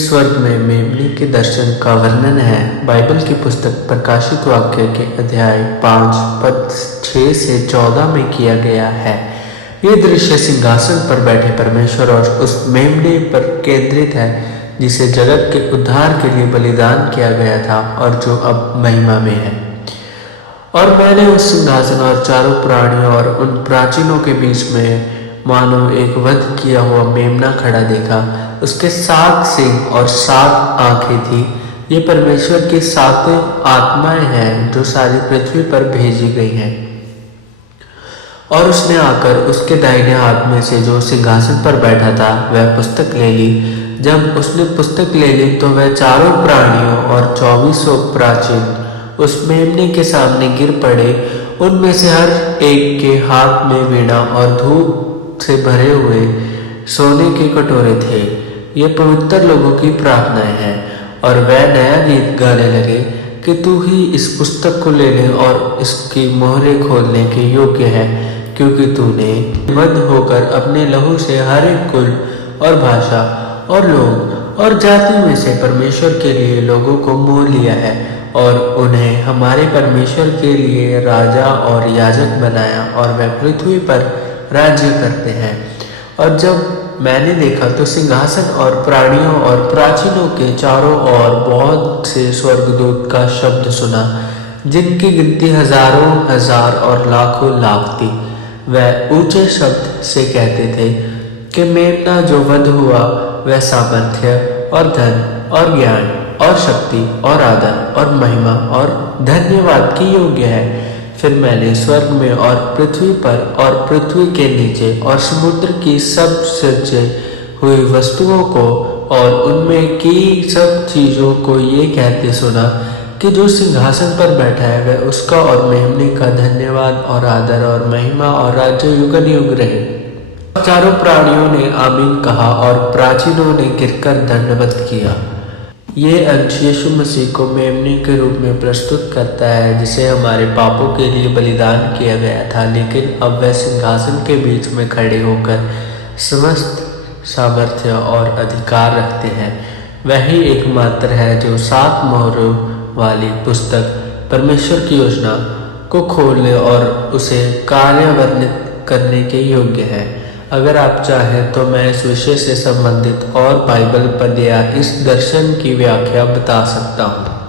स्वर्ग में मेमने के दर्शन का वर्णन है। बाइबल की पुस्तक प्रकाशित वाक्य के अध्याय 5 पद 6 से 14 में किया गया है। ये दृश्य सिंहासन पर बैठे परमेश्वर और उस मेमने पर केंद्रित है जिसे जगत के उद्धार के लिए बलिदान किया गया था और जो अब महिमा में है। और मैंने उस सिंहासन और चारों प्राणियों और उन प्राचीनों के बीच में मानो एक वध किया हुआ मेमना खड़ा देखा। उसके 7 सींग और 7 आंखें थी। ये परमेश्वर की 7 आत्माएं हैं जो सारी पृथ्वी पर भेजी गई हैं। और उसने आकर उसके दाहिने हाथ में से जो सिंहासन पर बैठा था वह पुस्तक ले ली। जब उसने पुस्तक ले ली तो वह चारों प्राणियों और 24 प्राचीन उस मेमने के सामने गिर पड़े। उनमें से हर एक के हाथ में वीणा और धूप से भरे हुए सोने के कटोरे थे। ये पवित्र लोगों की प्रार्थनाएं हैं। और वह नया गीत गाने लगे कि तू ही इस पुस्तक को लेने और इसकी मोहरें खोलने के योग्य है, क्योंकि तूने वध होकर अपने लहू से हर एक कुल और भाषा और लोग और जाति में से परमेश्वर के लिए लोगों को मोल लिया है और उन्हें हमारे परमेश्वर के लिए राजा और याजक बनाया, और वह पृथ्वी पर राज्य करते हैं। और जब मैंने देखा तो सिंहासन और प्राणियों और प्राचीनों के चारों ओर बहुत से स्वर्गदूत का शब्द सुना, जिनकी गिनती हजारों हजार और लाखों लाख थी। वह ऊंचे शब्द से कहते थे कि मेमना जो वध हुआ वह सामर्थ्य और धन और ज्ञान और शक्ति और आदर और महिमा और धन्यवाद की योग्य है। फिर मैंने स्वर्ग में और पृथ्वी पर और पृथ्वी के नीचे और समुद्र की सब सृजे हुई वस्तुओं को और उनमें की सब चीजों को ये कहते सुना कि जो सिंहासन पर बैठा है वह उसका और मेमने का धन्यवाद और आदर और महिमा और राज्य युग युग रहे। चारों प्राणियों ने आमीन कहा और प्राचीनों ने गिरकर दंडवत किया। ये अंश यीशु मसीह को मेमने के रूप में प्रस्तुत करता है जिसे हमारे पापों के लिए बलिदान किया गया था, लेकिन अब वह सिंहासन के बीच में खड़े होकर समस्त सामर्थ्य और अधिकार रखते हैं। वही एकमात्र है जो 7 मोहरों वाली पुस्तक परमेश्वर की योजना को खोलने और उसे कार्यान्वित करने के योग्य है। अगर आप चाहें तो मैं इस विषय से संबंधित और बाइबल पद या इस दर्शन की व्याख्या बता सकता हूँ।